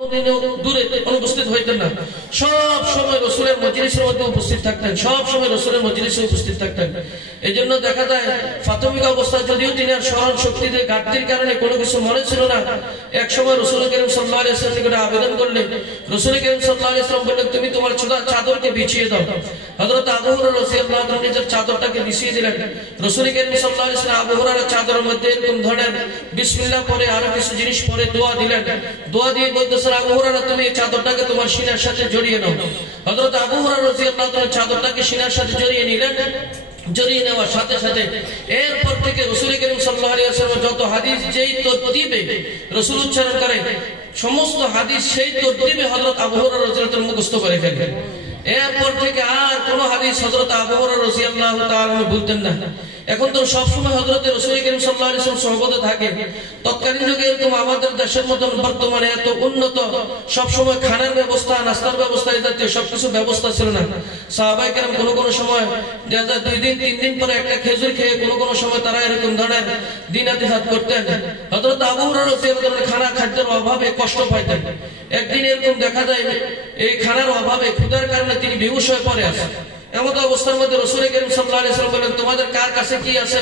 দূরে অনুপস্থিত হইতেন না, সব সময় রাসূলের মজলিসের মধ্যে উপস্থিত থাকতেন, সব সময় রাসূলের মজলিসে উপস্থিত থাকতেন। এজন্য দেখা যায় প্রাথমিক অবস্থায় যদিও তিনি আর স্মরণ শক্তিতে ঘাটতির কারণে কোনো কিছু মনে ছিল না, এক সময় রাসূল করিম সাল্লাল্লাহু আলাইহি ওয়াসাল্লামের নিকটে আবেদন করলেন। রাসূল করিম সাল্লাল্লাহু আলাইহি ওয়াসাল্লাম বললেন, তুমি তোমার চাদরকে বিছিয়ে দাও। হযরত আবু হুরায়রা রাদিয়াল্লাহু আনহু নিজের চাদরটাকে বিছিয়ে দিলেন। রাসূল করিম সাল্লাল্লাহু আলাইহি ওয়াসাল্লাম আবু হুরায়রার চাদরের মধ্যে এরকম ধরনের বিসমিল্লাহ পড়ে আরো কিছু জিনিস পড়ে দোয়া দিলেন। দোয়া দিয়ে বলতেছেন, আবু হুরায়রা তুমি এই চাদরটাকে তোমার সিনার সাথে জড়িয়ে নাও। হযরত আবু হুরায়রা রাদিয়াল্লাহু আনহু চাদরটাকে সিনার সাথে জড়িয়ে নিলেন। জড়িয়ে নেওয়ার সাথে সাথে এরপর থেকে রাসূল করিম সাল্লাল্লাহু আলাইহি ওয়াসাল্লাম যত হাদিস যেই তরতিবে রাসূল উচ্চারণ করেন, সমস্ত হাদিস সেই তরতিবে হযরত আবু হুরায়রা রাদিয়াল্লাহু আনহু মুখস্থ করে ফেললেন। এরপর থেকে আর কোন হাদিস হযরত আবু হুরায়রা রাদিয়াল্লাহু তাআলা আনহু বলতেন না। এখন তো সব সময় হযরত রাসূল করিম সাল্লাল্লাহু আলাইহি ওয়াসাল্লাম সহবতে থাকে। তৎকালীন যুগে এরকম আমাদের দেশের মতন বর্তমানে এত উন্নত সব সময় খানার ব্যবস্থা, নাস্তার ব্যবস্থা, এই জাতীয় সবকিছু ব্যবস্থা ছিল না। সাহাবায়ে কেরাম কোনো সময় 2 দিন 3 দিন পরে একটা খেজুর খেয়ে কোনো সময় তারা এরকম ধরনের দিন ইতিহাদ করতেন। হযরত আবু হুরায়রা রাদিয়াল্লাহু আনহু খানা খাদ্যের অভাবে কষ্ট পাইতেন। একদিন এরকম দেখা যায় এই খানার অভাবে ক্ষুধার কারণে তিনি বেহুশ হয়ে পড়ে আছেন। এমন অবস্থার মধ্যে রাসূল করিম সাল্লাল্লাহু আলাইহি ওয়াসাল্লাম বলেন, তোমাদের কার কাছে কি আছে?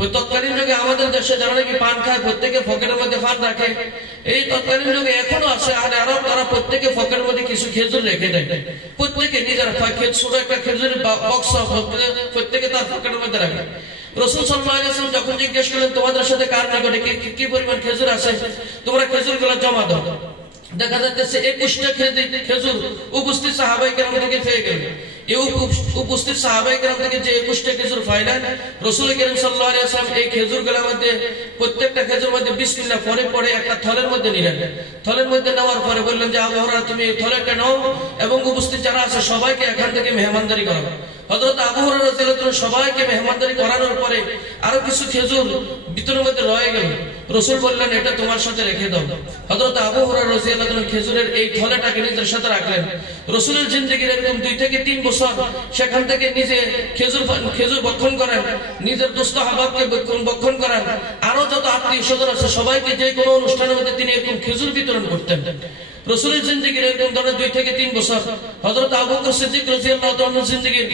ওই তৎকালীন যুগে আমাদের দেশে যারা নাকি পান খায় প্রত্যেকে পকেটের মধ্যে পান রাখে। এই তৎকালীন যুগে এখনো আছে আহলে আরব, তারা প্রত্যেকে পকেটের মধ্যে কিছু খেজুর রেখে দেয়। প্রত্যেকে নিজের ছোট একটা খেজুরের বক্স প্রত্যেকে তার পকেটের মধ্যে রাখে। রাসূল সাল্লাল্লাহু আলাইহি ওয়াসাল্লাম যখন জিজ্ঞেস করলেন, তোমাদের সাথে কার নিকটে কি পরিমাণ খেজুর আছে, তোমরা খেজুরগুলো জমা দাও। দেখা যাচ্ছে 21টা খেজুর উপস্থিত সাহাবায়ে কেরাম থেকে পেয়ে গেল। এই উপস্থিত সাহাবায়ে কেরাম থেকে যে 21টা খেজুর পাইলেন, রাসূল করিম সাল্লাল্লাহু আলাইহি ওয়াসাল্লাম এই খেজুরগুলোর মধ্যে প্রত্যেকটা খেজুর মধ্যে বিসমিল্লাহ পড়ে একটা থলের মধ্যে নিলেন। থলের মধ্যে নেওয়ার পরে বললেন যে আবু হুরায়রা তুমি এই থলেটা নাও এবং উপস্থিত যারা আছে সবাইকে এখান থেকে মেহমানদারি করাও। হযরত আবু হুরায়রা রাদিয়াল্লাহু আনহু সবাইকে মেহমানদারি করানোর পরে আরো কিছু খেজুর ভিতরের মধ্যে রয়ে গেল। রাসূল বললেন, এটা তোমার সাথে রেখে দাও। হযরত আবু হুরায়রা রাদিয়াল্লাহু আনহু খেজুরের এই থলেটাকে নিজের সাথে রাখলেন। রাসূলের জিন্দেগীর এরকম 2 থেকে 3 বছর সেখান থেকে নিজে খেজুর ভক্ষণ করেন, নিজের দোস্ত আহবাবকে ভক্ষণ করেন, আরো যত আত্মীয় স্বজন আছে সবাইকে যে কোনো অনুষ্ঠানের মধ্যে তিনি এরকম খেজুর বিতরণ করতেন। রাসূলের জিন্দেগীর এরকম ধরনের 2 থেকে 3 বছর। হযরত আবু বকর সিদ্দিক রাদিয়াল্লাহু তাআলার জিন্দেগীর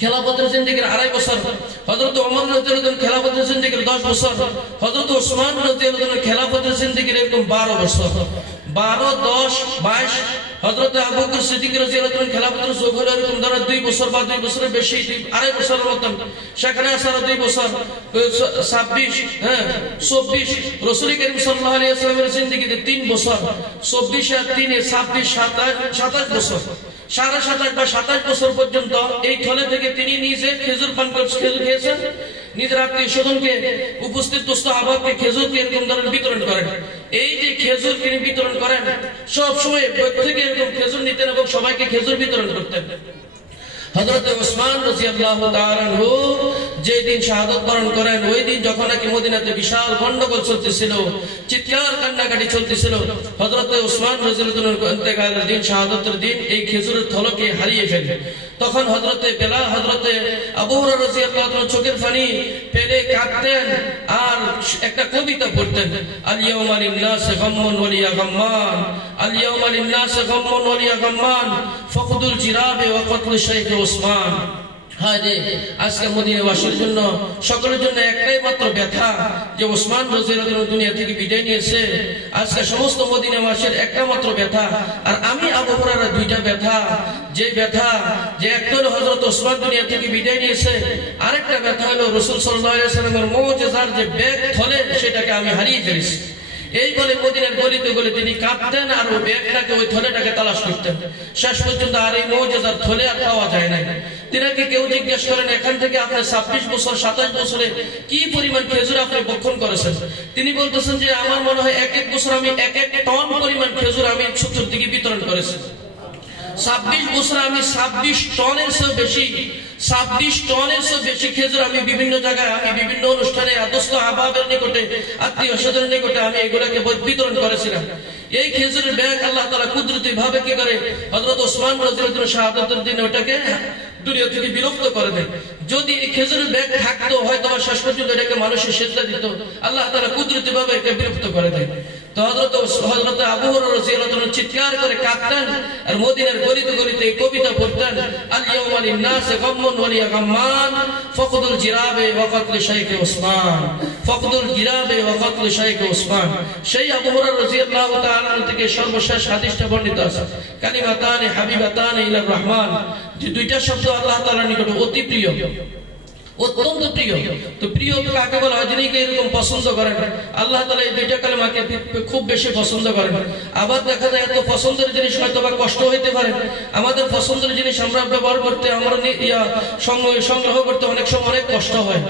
খেলাফতের জিন্দেগীর 2.5 বছর। হযরত ওমর রাদিয়াল্লাহু আনহু খেলাফতের জিন্দেগীর 10 বছর। হযরত ওসমান রাদিয়াল্লাহু আনহু খেলাফতের জিন্দেগীর এরকম 12 বছর। 12, 10, 22। হযরত আবু বকর সিদ্দিক রাদিয়াল্লাহু আনহু খেলাফতের যোগ হলো এরকম ধরনের 2 বছর বা 2 বছরের বেশি, 2.5 বছরের মতন। সেখানে আসার 2 বছর, 26, 24। রাসূল করিম সাল্লাল্লাহু আলাইহি ওয়াসাল্লামের জিন্দেগীতে 3 বছর। 24 আর 3 26, 27 বছর। 27.5 বা 27 বছর পর্যন্ত এই থলে থেকে তিনি নিজে খেজুর পান করেছেন, খেজুর খেয়েছেন, নিজের আত্মীয় স্বজনকে উপস্থিত দোস্ত আহবাবকে খেজুরকে এরকম ধরনের বিতরণ করেন। এই যে খেজুর তিনি বিতরণ করেন, সব সময় প্রত্যেকে এরকম খেজুর নিতেন এবং সবাইকে খেজুর বিতরণ করতেন। হযরত ওসমান রাদিয়াল্লাহু তাআলা আনহু যে দিন শাহাদাত বরণ করেন, ওই দিন যখন নাকি মদিনাতে বিশাল গন্ডগোল চলতেছিল, চিৎকার কান্নাকাটি চলতেছিল, হযরত ওসমান রাদিয়াল্লাহু আনহু ইন্তেকালের দিন, শাহাদাতের দিন এই খেজুরের থলকে হারিয়ে ফেলেন। তখন হযরতে বেলাল, হযরতে আবু হুরায়রা রাদিয়াল্লাহু আনহু চোখের পানি ফেলে কাঁদতেন আর একটা কবিতা পড়তেন, আল ইয়াউমা লিন-নাস গাম্মুন ওয়া লিয়া গাম্মান, আল ইয়াউমা লিন-নাস গাম্মুন ওয়া লিয়া গাম্মান, ফাকদুল জিরাবে ওয়া কতল শাইখ ওসমান। হায় রে, আজকে মদিনাবাসীর জন্য, সকলের জন্য একটাই মাত্র ব্যথা যে ওসমান রাদিয়াল্লাহু আনহু দুনিয়া থেকে বিদায় নিয়েছে। আজকে সমস্ত মদিনাবাসীর একটা মাত্র ব্যথা, আর আমি আবু হুরায়রা 2টা ব্যথা। যে ব্যথা যে একটা হলো হযরত ওসমান দুনিয়া থেকে বিদায় নিয়েছে, আরেকটা ব্যথা হলো রাসূল সাল্লাল্লাহু আলাইহি ওয়াসাল্লামের মুজিজার যে ব্যাগ থলে সেটাকে আমি হারিয়ে ফেলেছি। এই বলে মদিনার গলিতে গলিতে তিনি কাঁদতেন আর ওই ব্যাগটাকে, ওই থলেটাকে তালাশ করতেন। শেষ পর্যন্ত আর এই মুজিজার থলে আর পাওয়া যায় না। তিনাকে কেউ জিজ্ঞেস করেন, এখান থেকে আপনি 26 বছর 27 বছরে কি পরিমাণ খেজুর আপনি ভক্ষণ করেছেন? তিনি বলতেছেন যে আমার মনে হয় এক বছর আমি 1 টন পরিমাণ খেজুর আমি চতুর্দিকে বিতরণ করেছি। 26 বছরে আমি 26 টনের চেয়ে বেশি, 26 টনের চেয়ে বেশি খেজুর আমি বিভিন্ন জায়গায়, আমি বিভিন্ন অনুষ্ঠানে দোস্ত আহবাবের নিকটে, আত্মীয় স্বজনের নিকটে আমি এগুলোকে বিতরণ করেছিলাম। এই খেজুরের ব্যাগ আল্লাহ তাআলা কুদরতি ভাবে কি করে হযরত ওসমান রাদিয়াল্লাহু আনহু শাহাদাতের দিনে ওটাকে দুনিয়া থেকে বিলুপ্ত করে দেয়। যদি এই খেজুরের ব্যাগ থাকতো হয়তো শেষ পর্যন্ত এটাকে মানুষের সেজদা দিত, আল্লাহ তাআলা কুদরতি ভাবে একে বিলুপ্ত করে দেয়। তো হযরত আবু হুরায়রা রাদিয়াল্লাহু আনহু চিৎকার করে কাঁদতেন আর মদিনার গলিতে গলিতে এই কবিতা পড়তেন, আল ইয়াউমা লিন-নাস গাম্মুন ওয়া লিয়া গাম্মান ফাকদুল জিরাবে ওয়া কতল শাইখ ওসমান, ফাকদুল জিরাবে ওয়া কতল শাইখ ওসমান। সেই আবু হুরায়রা রাদিয়াল্লাহু তাআলা থেকে সর্বশেষ হাদিসটা বর্ণিত আছে, কালিমাতানি হাবিবাতানি ইলার রহমান, যে দুইটা শব্দ আল্লাহ তাআলার নিকট অতি প্রিয়, অত্যন্ত প্রিয়। তো প্রিয় কাকে বলা হয়? যিনি এরকম পছন্দ করেন, আল্লাহ তাআলা এই দুইটা কালেমাকে খুব বেশি পছন্দ করেন। আবার দেখা যায় এত পছন্দের জিনিস হয়তো বা কষ্ট হইতে পারে, আমাদের পছন্দের জিনিস আমরা ব্যবহার করতে, আমরা সংগ্রহ করতে অনেক সময় অনেক কষ্ট হয়।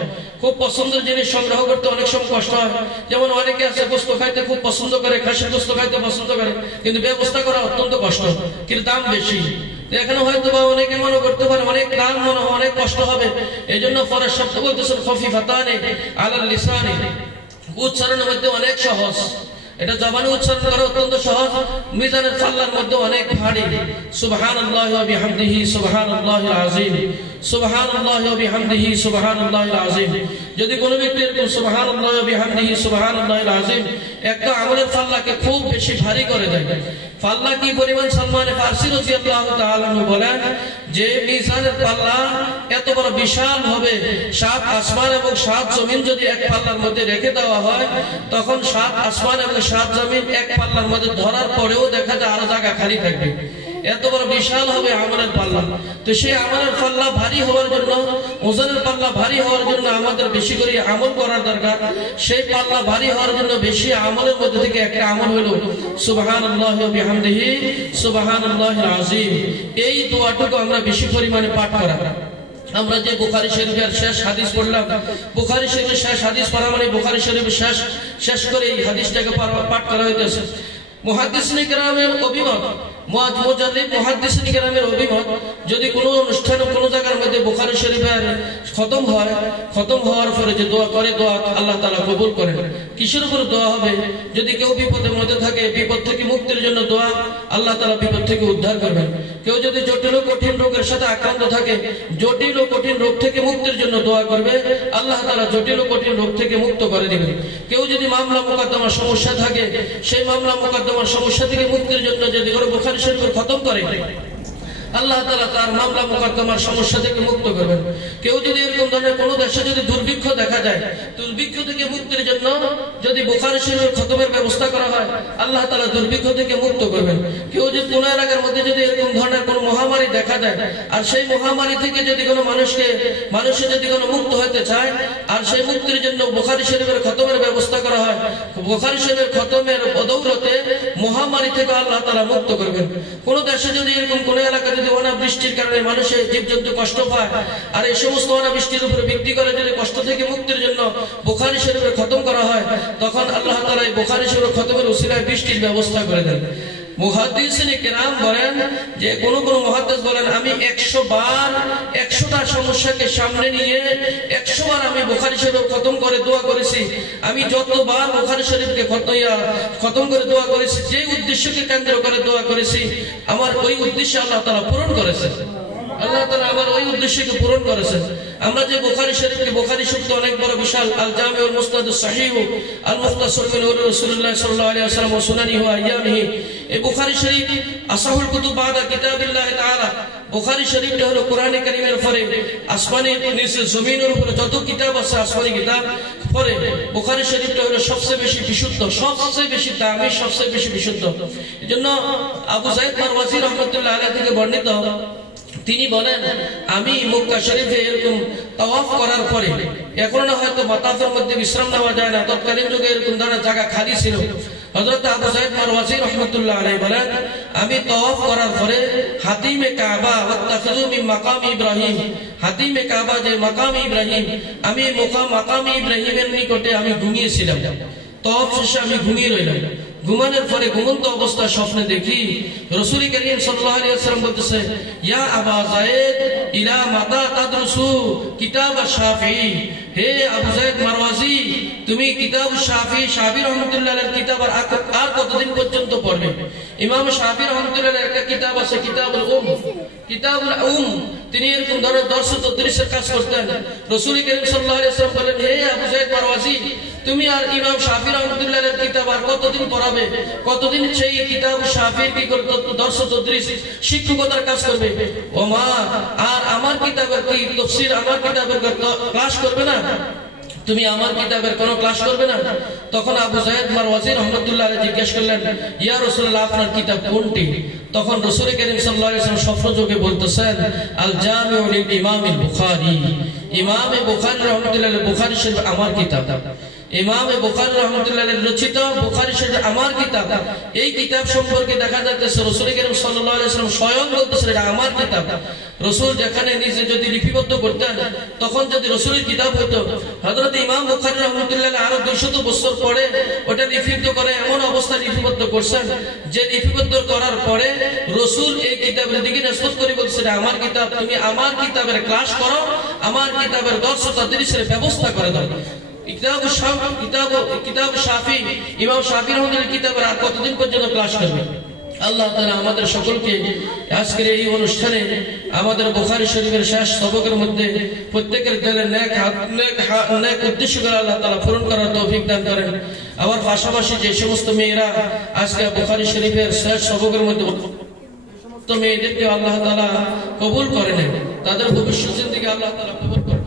খুব পছন্দের জিনিস সংগ্রহ করতে অনেক সময় কষ্ট হয়। যেমন অনেকে আছে গোশত খাইতে খুব পছন্দ করে, খাসির গোশত খাইতে পছন্দ করে, কিন্তু ব্যবস্থা করা অত্যন্ত কষ্ট, কিন্তু দাম বেশি। এখানে হয়তো বা অনেকে মনে করতে পারে অনেক দাম মনে হয়, অনেক কষ্ট হবে। এই জন্য পরের শব্দ বলতেছেন খফিফাতানি আলাল লিসানি, উচ্চারণের মধ্যে অনেক সহজ, এটা জবানে উচ্চারণ করা অত্যন্ত সহজ, মিজানের পাল্লার মধ্যে অনেক ভারী। সুবহানাল্লাহি ওয়া বিহামদিহি সুবহানাল্লাহিল আযীম, সুবহানাল্লাহি ওয়া বিহামদিহি সুবহানাল্লাহিল আযীম। যদি কোনো ব্যক্তি এরকম সুবহানাল্লাহি ওয়া বিহামদিহি সুবহানাল্লাহিল আযীম একটা আমলের পাল্লাকে খুব বেশি ভারী করে দেয়। পাল্লা কি পরিমাণ? সালমান ফারসি রাদিয়াল্লাহু তাআলা আনহু বলেন যে মিজানের পাল্লা এত বড় বিশাল হবে, 7 আসমান এবং 7 জমিন যদি এক পাল্লার মধ্যে রেখে দেওয়া হয়, তখন 7 আসমান এবং 7 জমিন এক পাল্লার মধ্যে ধরার পরেও দেখা যায় আরো জায়গা খালি থাকবে। এত বড় বিশাল হবে আমলের পাল্লা। তো সেই আমলের পাল্লা ভারী হওয়ার জন্য, ওজনের পাল্লা ভারী হওয়ার জন্য আমাদের বেশি করে আমল করার দরকার। সেই পাল্লা ভারী হওয়ার জন্য বেশি আমলের মধ্যে থেকে একটা আমল হলো সুবহানাল্লাহি ওয়া বিহামদিহি সুবহানাল্লাহিল আযীম। এই দোয়াটুকু আমরা বেশি পরিমাণে পাঠ করা। আমরা যে বুখারী শরীফের শেষ হাদিস পড়লাম, বুখারী শরীফের শেষ হাদিস পড়া মানে বুখারী শরীফের শেষ করে এই হাদিসটাকে পাঠ করা হইতেছে। মুহাদ্দিসিন কিরামের অভিমত, মুজাদ্দিদ মুহাদ্দিসিন কিরামের অভিমত, যদি কোনো অনুষ্ঠানে কোনো জায়গার মধ্যে বুখারী শরীফের খতম হয়, খতম হওয়ার পরে যে দোয়া করে, দোয়া আল্লাহ তাআলা কবুল করেন। কিসের উপর দোয়া হবে? যদি কেউ বিপদের মধ্যে থাকে, বিপদ থেকে মুক্তির জন্য দোয়া, আল্লাহ তাআলা বিপদ থেকে উদ্ধার করবেন। কেউ যদি জটিল ও কঠিন রোগের সাথে আক্রান্ত থাকে, জটিল ও কঠিন রোগ থেকে মুক্তির জন্য দোয়া করবে, আল্লাহ তাআলা জটিল ও কঠিন রোগ থেকে মুক্ত করে দিবেন। কেউ যদি মামলা মোকদ্দমার সমস্যা থাকে, সেই মামলা মোকদ্দমার সমস্যা থেকে মুক্তির জন্য যদি করে বুখারী শরীফের খতম করে, আল্লাহ তাআলা তার মামলা মোকদ্দমার সমস্যা থেকে মুক্ত করবেন। কেউ যদি এরকম ধরনের কোনো দেশে যদি দুর্ভিক্ষ দেখা যায়, দুর্ভিক্ষ থেকে মুক্তির জন্য যদি বুখারী শরীফের খতমের ব্যবস্থা করা হয়, আল্লাহ তাআলা দুর্ভিক্ষ থেকে মুক্ত করবেন। কেউ যদি কোনো এলাকার মধ্যে যদি এরকম ধরনের কোনো মহামারী দেখা যায়, আর সেই মহামারী থেকে যদি কোনো মানুষে যদি কোনো মুক্ত হতে চায়, আর সেই মুক্তির জন্য বুখারী শরীফের খতমের ব্যবস্থা করা হয়, বুখারী শরীফের খতমের বদৌলতে মহামারী থেকে আল্লাহ তাআলা মুক্ত করবেন। কোন দেশে যদি এরকম কোন এলাকায় যদি অনাবৃষ্টির কারণে মানুষের জীবজন্তু কষ্ট পায়, আর এই সমস্ত অনাবৃষ্টির উপরে ভিত্তি করে যদি কষ্ট থেকে মুক্তির জন্য বুখারী শরীফের খতম করা হয়, তখন আল্লাহ তাআলা এই বুখারী শরীফের খতমের উসিলায় বৃষ্টির ব্যবস্থা করে দেন। মুহাদ্দিসিন কিরাম বলেন যে কোন মুহাদ্দিস বলেন, আমি 100 বার 100টা সমস্যাকে সামনে নিয়ে 100 বার আমি বুখারী শরীফ খতম করে দোয়া করেছি। আমি যতবার বুখারী শরীফকে খতম করে দোয়া করেছি, যে উদ্দেশ্যকে কেন্দ্র করে দোয়া করেছি, আমার ওই উদ্দেশ্য আল্লাহ তাআলা পূরণ করেছেন। আল্লাহ তাআলা আমার ওই উদ্দেশ্যকে পূরণ করেছেন। আমরা যে বুখারী শরীফকে, বুখারী শব্দ অনেক বড় বিশাল, আল জামিউল মুসনাদুস সহিহ আল মুখতাসর মিন রাসূলুল্লাহ সাল্লাল্লাহু আলাইহি ওয়াসাল্লাম ওয়া সুনানিহি ওয়া আইয়ামিহি। এই বুখারী শরীফ আসাহুল কুতুব বাদা কিতাবিল্লাহ তাআলা। বুখারী শরীফটা হলো কোরআনে কারীমের পরে আসমানি নিচে জমিনের উপরে যত কিতাব আছে, আসমানি কিতাব পরে বুখারী শরীফটা হলো সবচেয়ে বেশি বিশুদ্ধ, সবচেয়ে বেশি দামি, সবচেয়ে বেশি বিশুদ্ধ। এজন্য আবু যায়েদ মারওয়াজি রাহমাতুল্লাহ আলাইহি থেকে বর্ণিত, তিনি বলেন, আমি মক্কা শরীফে এরকম তাওয়াফ করার পরে, এখন না হয়তো মাতাফের মধ্যে বিশ্রাম নেওয়া যায় না, তৎকালীন যুগে এরকম ধরনের জায়গা খালি ছিল। হযরত আবু যায়েদ মারওয়াজি রাহমাতুল্লাহ আলাইহি বলেন, আমি তাওয়াফ করার পরে হাতিমে কাবা ওয়াত্তাখিযু মিন মাকাম ইব্রাহিম, হাতিমে কাবা যে মাকাম ইব্রাহিম, আমি মাকাম ইব্রাহিমের নিকটে আমি ঘুমিয়েছিলাম। তাওয়াফ শেষে আমি ঘুমিয়ে রইলাম। ঘুমানোর পরে ঘুমন্ত অবস্থায় স্বপ্নে দেখি রাসূল করিম সাল্লাল্লাহু আলাইহি ওয়াসাল্লাম বলতেছে, ইয়া আবা যায়েদ ইলা মাতা তাদরুসু কিতাব আশ-শাফিঈ, হে আবু যায়েদ মারওয়াজি, তুমি কিতাব আশ-শাফিঈ, শাফিঈ রাহমাতুল্লাহ আলাইহির কিতাব আর কতদিন পর্যন্ত পড়বে? ইমাম শাফিঈ রাহমাতুল্লাহ আলাইহির একটা কিতাব আছে, কিতাবুল উম, তিনি এরকম ধরনের দর্শ তদরিসের কাজ করতেন। রাসূল করিম সাল্লাল্লাহু আলাইহি ওয়াসাল্লাম বলেন, হে আবু যায়েদ মারওয়াজি, তুমি আর ইমাম শাফি রহমতুল্লাহের কিতাব আর কতদিন পড়াবে, কতদিন সেই কিতাব শাফির কি করে দর্শ তদরিস শিক্ষকতার কাজ করবে? ও মা, আর আমার কিতাবের কি তাফসীর, আমার কিতাবের ক্লাস করবে না? তুমি আমার কিতাবের কোনো ক্লাস করবে না? তখন আবু যায়েদ মারওয়াজি রহমতুল্লাহ আলাইহি জিজ্ঞেস করলেন, ইয়া রাসূলুল্লাহ, আপনার কিতাব কোনটি? তখন রাসূল করিম সাল্লাল্লাহু আলাইহি ওয়াসাল্লাম স্বপ্নযোগে বলতেছেন, আল জামিউ লিল ইমাম বুখারী, ইমাম বুখারী রহমতুল্লাহ আলাইহি বুখারী শরীফ আমার কিতাব, ইমাম বুখারী রাহমাতুল্লাহ আলাইহি রচিত বুখারী শরীফ আমার কিতাব। এই কিতাব সম্পর্কে দেখা যাচ্ছে রাসূল করিম সাল্লাল্লাহু আলাইহি ওয়াসাল্লাম স্বয়ং বলতেছেন এটা আমার কিতাব। রাসূল যেখানে নিজে যদি লিপিবদ্ধ করতেন, তখন যদি রাসূলের কিতাব হতো, হযরত ইমাম বুখারী রাহমাতুল্লাহ আলাইহি আরো 200 বছর পরে ওটা লিপিবদ্ধ করে এমন অবস্থা লিপিবদ্ধ করছেন যে লিপিবদ্ধ করার পরে রাসূল এই কিতাবের দিকে নসবত করে বলছেন আমার কিতাব, তুমি আমার কিতাবের ক্লাস করো, আমার কিতাবের দর্শ তাদরিসের ব্যবস্থা করে দাও। কিতাব শাফি, ইমাম শাফি রহমাতুল্লাহ কিতাবের আর কতদিন পর্যন্ত ক্লাস করবে? আল্লাহ তাআলা আমাদের সকলকে আজকের এই অনুষ্ঠানে আমাদের বুখারী শরীফের শেষ সবকের মধ্যে প্রত্যেকের দিলে নেক উদ্দেশ্য করে আল্লাহ তাআলা পূরণ করার তৌফিক দান করেন। আবার পাশাপাশি যে সমস্ত মেয়েরা আজকে বুখারী শরীফের শেষ সবকের মধ্যে সমস্ত মেয়েদেরকে আল্লাহ তাআলা কবুল করে নেন, তাদের ভবিষ্যৎ জিন্দেগি আল্লাহ তাআলা কবুল করেন।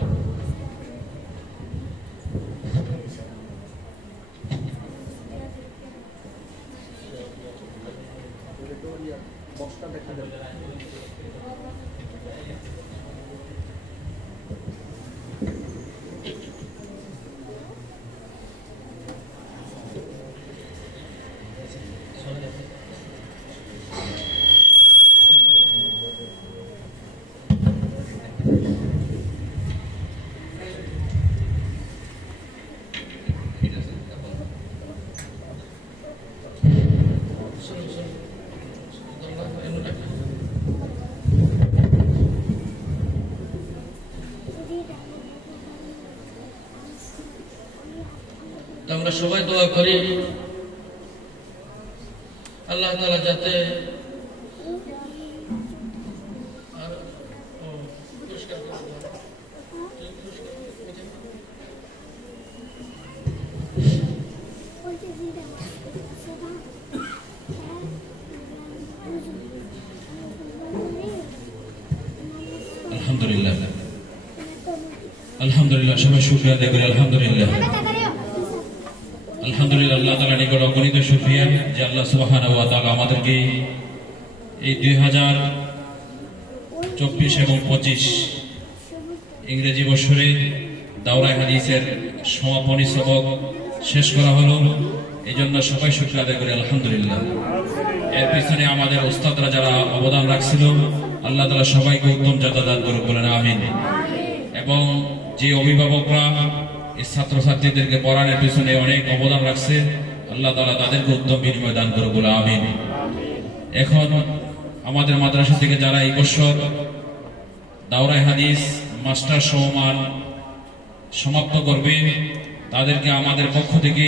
আমরা সবাই দোয়া করি আল্লাহ তাআলা যাতে আলহামদুলিল্লাহ আলহামদুলিল্লাহ সবাই শুকরিয়া আদায় করি। আলহামদুলিল্লাহ আলহামদুলিল্লাহ আল্লাহ তাআলার নিকট অগণিত শুকরিয়া যে আল্লাহ সুবহানাহু ওয়া তাআলা আমাদেরকে এই 2024 এবং 25 ইংরেজি বছরে দাওরায়ে হাদিসের সমাপনী সবক শেষ করা হলো। এই জন্য সবাই শুকরিয়া আদায় করি আলহামদুলিল্লাহ। এর পিছনে আমাদের উস্তাদরা যারা অবদান রাখছিল আল্লাহ তাআলা সবাইকে উত্তম জাযা দান করুন, বলেন আমিন। এবং যে অভিভাবকরা এই ছাত্রছাত্রীদেরকে পড়ানোর পিছনে অনেক অবদান রাখছে আল্লাহ তাআলা তাদেরকে উত্তম বিনিময় দান করুন, বলে আমিন। এখন আমাদের মাদ্রাসা থেকে যারা এই বছর দাওরায়ে হাদিস মাস্টার সম্মান সমাপ্ত করবে তাদেরকে আমাদের পক্ষ থেকে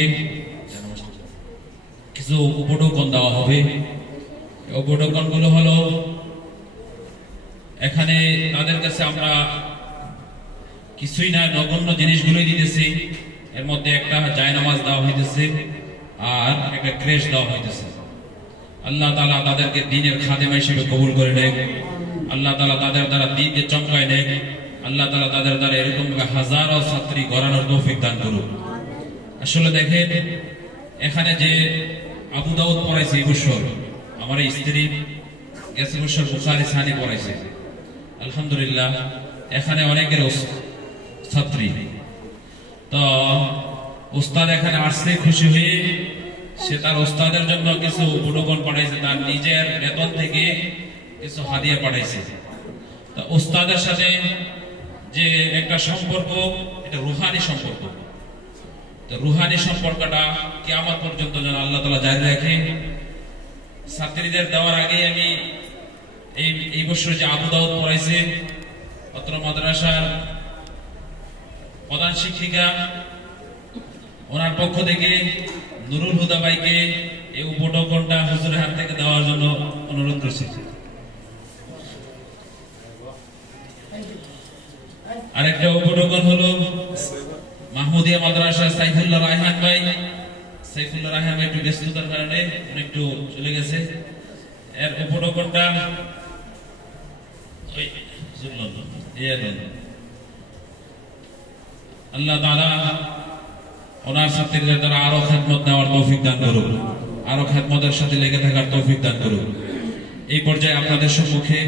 কিছু উপঢৌকন দেওয়া হবে। উপঢৌকনগুলো হলো, এখানে তাদের কাছে আমরা কিছুই না, নগণ্য জিনিসগুলোই দিতেছি। এর মধ্যে একটা জায়নামাজ দেওয়া হইতেছে আর একটা ক্রেশ দেওয়া হইতেছে। আল্লাহ তাআলা তাদেরকে দ্বীনের খাদেমা হিসেবে কবুল করে নেয়, আল্লাহ তাআলা তাদের দ্বারা দ্বীনকে চমকায় নেয়, আল্লাহ তাআলা তাদের দ্বারা এরকম হাজারো ছাত্রী গড়ানোর তৌফিক দান করুন। আসলে দেখেন, এখানে যে আবু দাউদ পড়াইছে এই বছর, আমার এই স্ত্রী গেছে বছর বুখারী সানি পড়াইছে আলহামদুলিল্লাহ। এখানে অনেকের ছাত্রী, তো উস্তাদ এখানে আসছে খুশি হয়ে সে তার উস্তাদের জন্য কিছু উপঢৌকন পাঠাইছে, তার নিজের বেতন থেকে কিছু হাদিয়া পাঠাইছে। তো উস্তাদের সাথে যে একটা সম্পর্ক, এটা রুহানি সম্পর্ক। তো রুহানি সম্পর্কটা কিয়ামত পর্যন্ত যেন আল্লাহ তাআলা জারি রাখে। ছাত্রীদের দেওয়ার আগে আমি এই বছর যে আবু দাউদ পড়াইছে অত্র মাদ্রাসার প্রধান শিক্ষিকা, ওনার পক্ষ থেকে নুরুল হুদা ভাইকে এই উপঢৌকনটা হুজুরের হাত থেকে দেওয়ার জন্য অনুরোধ করছি। আরেকটা উপঢৌকন হলো মাহমুদিয়া মাদ্রাসা সাইফুল্লাহ রায়হান ভাই, সাইফুল্লাহ রায়হান ভাই একটু ব্যস্ততার কারণে একটু চলে গেছে। এর উপরকোণটা আল্লাহ তাআলা ওনার ছাত্রীদের দ্বারা আরো খেদমত নেওয়ার তৌফিক দান করুক, আরো খেদমতের সাথে লেগে থাকার তৌফিক দান করুক। এই পর্যায়ে আপনাদের সম্মুখে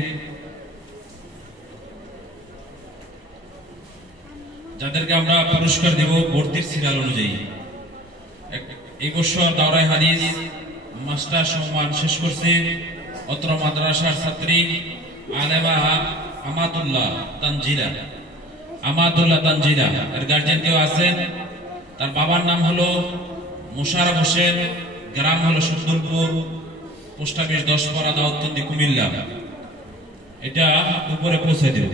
যাদেরকে আমরা পুরস্কার দেব ভর্তির সিরিয়াল অনুযায়ী, এই বছর দাওরায়ে হাদিস মাস্টার সম্মান শেষ করছে অত্র মাদ্রাসার ছাত্রী আলেমা আমাতুল্লাহ তানজিরা। এর গার্জিয়ান কেউ আছেন? তার বাবার নাম হলো মোশাররফ হোসেন, গ্রাম হলো সুন্দরপুর, পোস্ট অফিস 10 পাড়া দাউদকান্দি কুমিল্লা। এটা উপরে পৌঁছে দেব।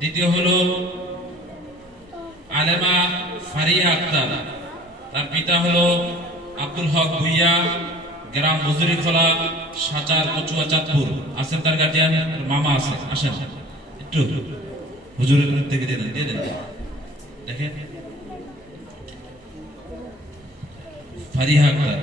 দ্বিতীয় হলো আলেমা ফারিয়া আক্তার, তার পিতা হলো আব্দুল হক ভুইয়া, গ্রাম মজুরিখোলা, সাচার কচুয়া চাঁদপুর। আছেন তার গার্জিয়ান? মামা আছে, আসেন একটু হুজুরের থেকে দিয়ে দেন দেখেন। ফারিয়া আক্তার,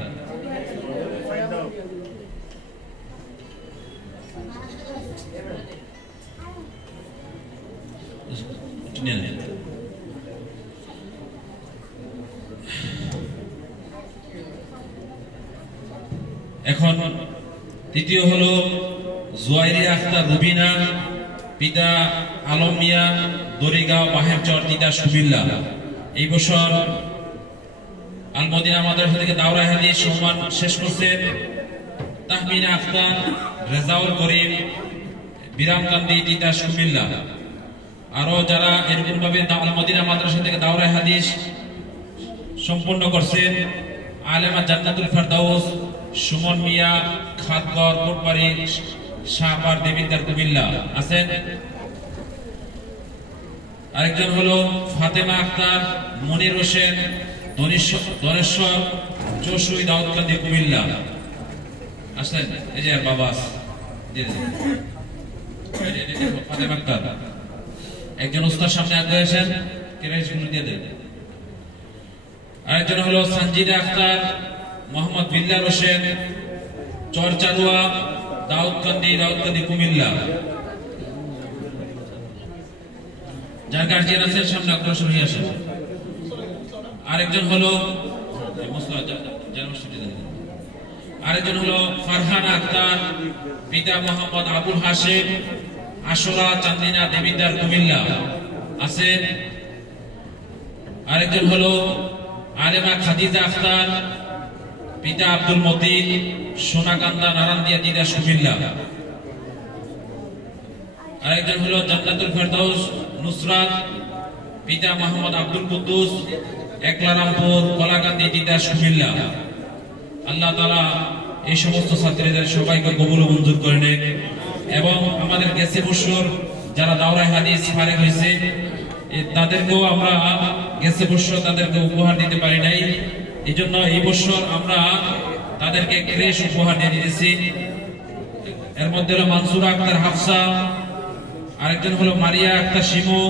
এখন তৃতীয় হলো জুয়াইরিয়া আক্তার রুবিনা, পিতা আলম মিয়া, দড়িগাঁও বাহেরচর তিতাস কুমিল্লা। এই বছর আল মদিনা মাদ্রাসা থেকে দাওরায়ে হাদিস সম্মান শেষ করছেন তাহমিনা আক্তার, রেজাউল করিম, বিরামকান্দি তিতাস কুমিল্লা। আরো যারা এরকম ভাবে আল মদিনা মাদ্রাসা থেকে দাওরায়ে হাদিস সম্পন্ন করছেন আলেমা জান্নাতুল ফেরদাউস, সুমন মিয়া, খাতগর কোটবাড়ি, শাহপার দেবিদ্দার কুমিল্লা আছেন। আরেকজন হলো ফাতেমা আক্তার, মনির হোসেন, ধনেশ্বর চৌশুই দাউদকান্দি কুমিল্লা আসলেন। এই যে বাবা ফাতেমা আক্তার। একজন উস্তাদ সামনে আগে আসেন, কেরাইশগুলো দিয়ে দেন। আরেকজন হলো সঞ্জিদা আক্তার, মোহাম্মদ বিল্লাল হোসেন, চরচারুয়া দাউদকান্দি কুমিল্লা। যার গার্জিয়ান আছেন সামনে অগ্রসর হয়ে আসেন। আরেকজন হলো ফারহানা আক্তার, পিতা মোহাম্মদ আবুল হাশেম, আশরা চান্দিনা দেবিদ্দার কুমিল্লা আছেন। আরেকজন হলো আলেমা খাদিজা আক্তার, পিতা আব্দুল মতিন, সোনাকান্দা নারায়ণদিয়া তিতাস কুমিল্লা। আরেকজন হলো জান্নাতুল ফেরদাউস নুসরাত, পিতা মোহাম্মদ আব্দুল কুদ্দুস, একলারামপুর কলাকান্দি তিতাস কুমিল্লা। আল্লাহ তাআলা এই সমস্ত ছাত্রীদের সবাইকে কবুল ও মঞ্জুর করে নেন এবং আমাদের গেছে বছর যারা দাওরায়ে হাদিস ফারেগ হয়েছে তাদেরকেও আমরা গেছে বছর তাদেরকে উপহার দিতে পারি নাই। এই জন্য এই বছর আমরা তাদেরকে ক্রেশ উপহার দিয়ে দিয়েছি। এর মধ্যে হলো মানসুরা আক্তার হাফসা, আরেকজন হলো মারিয়া আক্তার শিমু,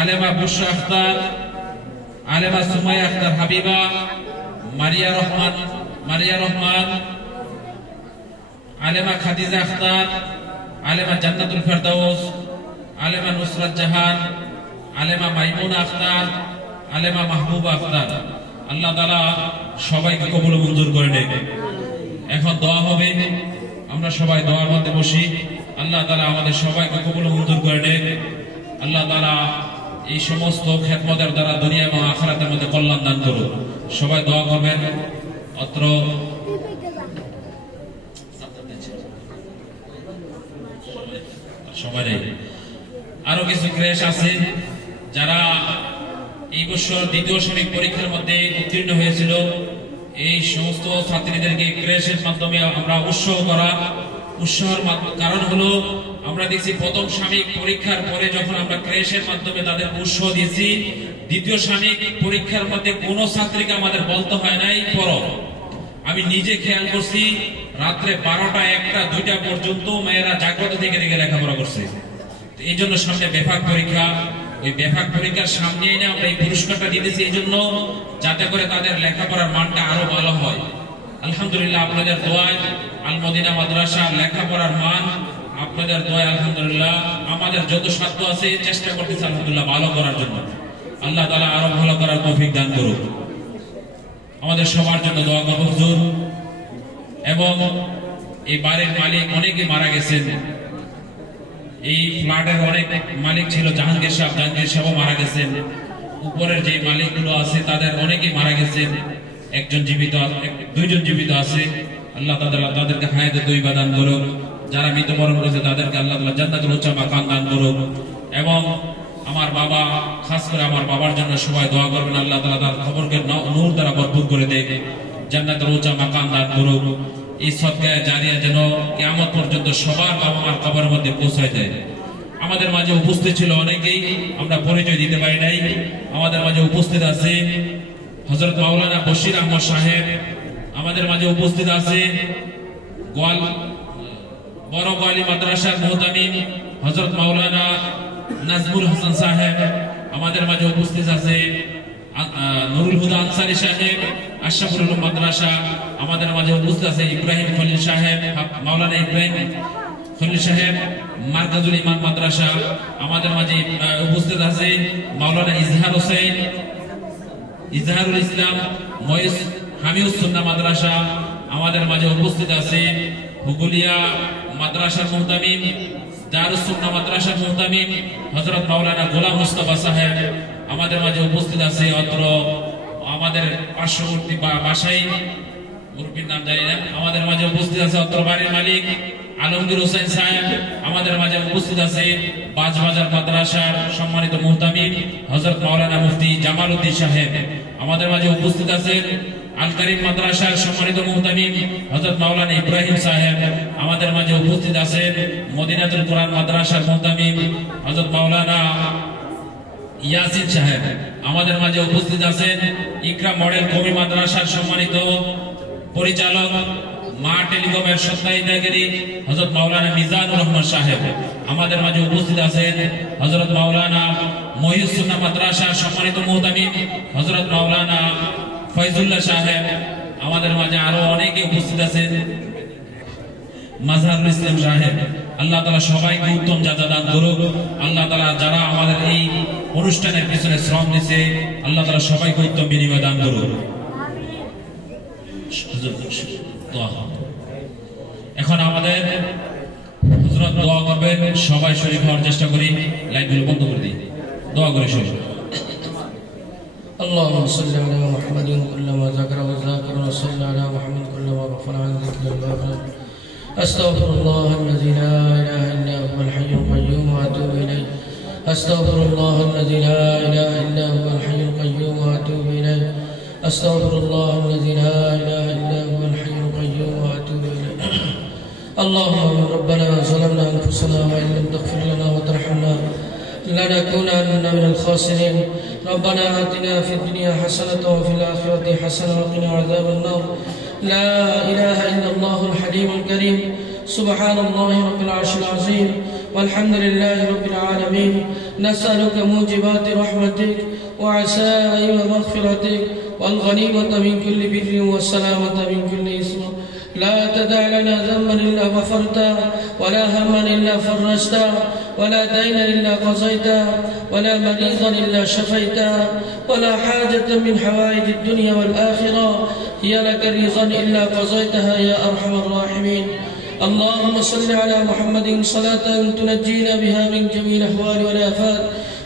আলেমা বুশরা আক্তার, আলেমা সুমাইয়া আক্তার হাবিবা, মারিয়া রহমান, আলেমা খাদিজা আক্তার, আলেমা জান্নাতুল ফেরদাউস, আলেমা নুসরাত জাহান, আলেমা মাইমুনা আক্তার, আলেমা মাহবুবা আক্তার। আল্লাহ তাআলা সবাইকে কবুল ও মঞ্জুর করে নেন। এখন দোয়া হবে, আমরা সবাই দোয়ার মধ্যে বসি। আল্লাহ তাআলা আমাদের সবাইকে কবুল ও মঞ্জুর করে নেন। আল্লাহ তাআলা এই সমস্ত খেদমতের দ্বারা দুনিয়া এবং আখিরাতের মধ্যে কল্যাণ দান করুন। সবাই দোয়া করবেন। অত্র সময় নেই, আরো কিছু ক্রেশ আছে যারা এই বছর দ্বিতীয় সাময়িক পরীক্ষার মধ্যে উত্তীর্ণ হয়েছিল। এই সমস্ত ছাত্রীদেরকে ক্রেশের মাধ্যমে আমরা উৎসাহের কারণ হলো আমরা দেখছি প্রথম সাময়িক পরীক্ষার পরে যখন আমরা ক্রেশের মাধ্যমে তাদের উৎসাহ দিয়েছি, দ্বিতীয় সাময়িক পরীক্ষার মধ্যে কোনো ছাত্রীকে আমাদের বলতে হয় নাই পড়ো। আমি নিজে খেয়াল করছি রাত্রে 12টা 1টা 2টা পর্যন্ত মেয়েরা জাগ্রত থেকে লেখাপড়া করছে। এই জন্য সামনে বেফাক পরীক্ষা, ওই বিভাগ পরীক্ষার সামনে এনে আমরা এই পুরস্কারটা দিতেছি এই জন্য যাতে করে তাদের লেখাপড়ার মানটা আরো ভালো হয়। আলহামদুলিল্লাহ আপনাদের দোয়ায় আল মদিনা মাদ্রাসার লেখাপড়ার মান আপনাদের দোয়ায় আলহামদুলিল্লাহ আমাদের যত সাধ্য আছে চেষ্টা করতেছি আলহামদুলিল্লাহ ভালো করার জন্য। আল্লাহ তাআলা আরো ভালো করার তৌফিক দান করুন। আমাদের সবার জন্য দোয়া করব হুজুর। এবং এই বাড়ির মালিক অনেকে মারা গেছেন, এই ফ্ল্যাটের অনেক মালিক ছিল, জাহাঙ্গীর সাহেব মারা গেছেন, উপরের যে মালিকগুলো আছে তাদের অনেকেই মারা গেছেন, একজন জীবিত, দুইজন জীবিত আছে। আল্লাহ তাআলা তাদেরকে হায়াতে তৈয়বা দান করুক। যারা মৃত্যুবরণ করেছে তাদেরকে আল্লাহ তাআলা জান্নাতুল উচ্চা মাকাম দান করুক। এবং আমার বাবা, খাস করে আমার বাবার জন্য সবাই দোয়া করবেন, আল্লাহ তাআলা তার কবরকে নূর দ্বারা ভরপুর করে দেয়, জান্নাতুল উচ্চা মাকাম দান করুক। এই সদকায়ে জারিয়া যেন কিয়ামত পর্যন্ত সবার বাবা মার কবরের মধ্যে পৌঁছায় দেয়। আমাদের মাঝে উপস্থিত ছিল অনেকেই, আমরা পরিচয় দিতে পারি নাই। আমাদের মাঝে উপস্থিত আছে হযরত মাওলানা বশির আহমদ সাহেব, আমাদের মাঝে উপস্থিত আছে বড় গোয়ালি মাদ্রাসার মুহতামিম হযরত মাওলানা নাজমুল হাসান সাহেব, আমাদের মাঝে উপস্থিত আছে নুরুল হুদা আনসারী সাহেব আশরাফুল উলুম মাদ্রাসা, আমাদের মাঝে উপস্থিত আছে ইব্রাহিম খলিল সাহেব, মাওলানা ইব্রাহিম খলিল সাহেব মার্কাজুল ইমান মাদ্রাসা, আমাদের মাঝে উপস্থিত আছে মাওলানা ইজহারুল ইসলাম ময়েস হামিউস সুন্নাহ মাদ্রাসা, আমাদের মাঝে উপস্থিত আছে হুগুলিয়া মাদ্রাসার মুহতামিম দারুস সুন্নাহ মাদ্রাসার মুহতামিম হযরত মাওলানা গোলাম মুস্তাফা সাহেব, আমাদের মাঝে উপস্থিত আছে অত্র আমাদের পার্শ্ববর্তী বাসাই মুরব্বির নাম জানি না, আমাদের মাঝে উপস্থিত আছে অত্র বাড়ির মালিক আলমগীর হোসেন সাহেব, আমাদের মাঝে উপস্থিত আছে বাজবাজার মাদ্রাসার সম্মানিত মুহতামিম হযরত মাওলানা মুফতি জামাল উদ্দিন সাহেব, আমাদের মাঝে উপস্থিত আছেন আল কারীম মাদ্রাসার সম্মানিত মুহতামিম হযরত মাওলানা ইব্রাহিম সাহেব, আমাদের মাঝে উপস্থিত আছেন মদিনাতুল কোরআন মাদ্রাসার মুহতামিম হযরত মাওলানা ইয়াসিন সাহেব, আমাদের মাঝে উপস্থিত আছেন ইকরাম মডেল কওমি মাদ্রাসার সম্মানিত পরিচালক মা টেলিকমের স্বত্বাধিকারী হযরত মাওলানা মিজানুর রহমান সাহেব, আমাদের মাঝে উপস্থিত আছেন হযরত মাওলানা মহিউস সুন্নাহ মাদ্রাসার সম্মানিত মুহতামিম হযরত মাওলানা ফয়জুল্লাহ সাহেব, আমাদের মাঝে আরো অনেকে উপস্থিত আছেন মাজহারুল ইসলাম সাহেব। আল্লাহ তাআলা সবাইকে উত্তম জাযা দান করুক। আল্লাহ তাআলা যারা আমাদের এই অনুষ্ঠানের পিছনে শ্রম দিয়েছে আল্লাহ তাআলা সবাইকে উত্তম বিনিময় দান করুক। এখন আমাদের হযরত দোয়া করবেন, সবাই শরীক হওয়ার চেষ্টা করি, লাইটগুলো বন্ধ করে দিই, দোয়া করে শুরু। اللهم صل على محمد كلما ذكر وذاكر وصل على محمد كلما غفر عن ذكر الغافل. استغفر الله الذي لا اله الا هو الحي القيوم واتوب اليه. استغفر الله الذي لا اله الا هو الحي القيوم واتوب اليه. استغفر الله الذي لا اله الا هو الحي القيوم واتوب اليه. اللهم ربنا ظلمنا انفسنا وان لم تغفر لنا وترحمنا لنكونن من الخاسرين. ربنا آتنا في الدنيا حسنة وفي الآخرة حسنة وقنا عذاب النار. لا إله إلا الله الحليم الكريم. سبحان الله رب العرش العظيم والحمد لله رب العالمين. نسألك موجبات رحمتك وعسائر مغفرتك والغنيمة من كل بر والسلامة من كل إثم. لا تدع لنا ذنبا إلا غفرته ولا هما إلا فرجته ولا دينا إلا قضيته ولا مريضا إلا شفيته ولا حاجة من حوائج الدنيا والآخرة هي لك رضا إلا قضيتها يا أرحم الراحمين. اللهم صل على محمد صلاة تنجينا بها من جميع الأهوال والآفات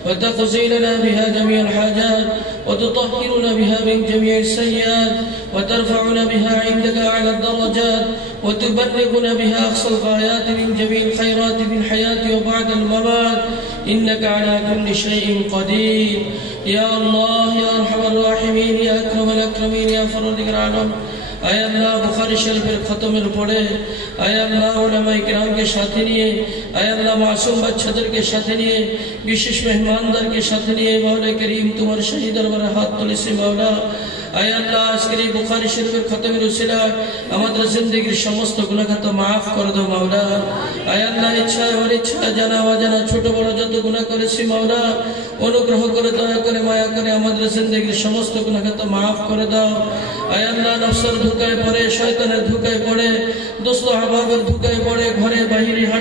وتقضي لنا بها جميع الحاجات وتطهرنا بها من جميع السيئات وترفعنا بها عندك أعلى الدرجات وتبلغنا بها أقصى الغايات من جميع الخيرات في الحياة وبعد الممات. إنك على كل شيء قدير يا الله يا أرحم الراحمين يا أكرم الأكرمين يا فرد العالم. আয় আল্লাহ বুখারী শরীফের খতমের পরে আয় আল্লাহ উলামায়ে কিরামকে সাথে নিয়ে আয় আল্লাহ মাসুম বাচ্চাদেরকে সাথে নিয়ে বিশেষ মেহমানদারকে সাথে নিয়ে মাওলা করিম তোমার শাহী দরবারে হাত তুলেছি মাওলা। আয় আল্লাহ আজকের এই বুখারী শরীফের খতমের উসিলায় আমাদের জিন্দেগির সমস্ত গুনাহ খাতা মাফ করে দাও মাওলা। আয় আল্লাহ ইচ্ছায় অনিচ্ছায় জানা অজানা ছোট বড় যত গুনাহ করেছি মাওলা, অনুগ্রহ করে দয়া করে মায়া করে আমাদের জিন্দেগির সমস্ত গুনাহ খাতা মাফ করে দাও। আয় আল্লাহ নফসের ধোঁকায় পড়ে, শয়তানের ধোঁকায় পড়ে, দোস্ত আহবাবের ধোঁকায় পড়ে, ঘরে বাহিরে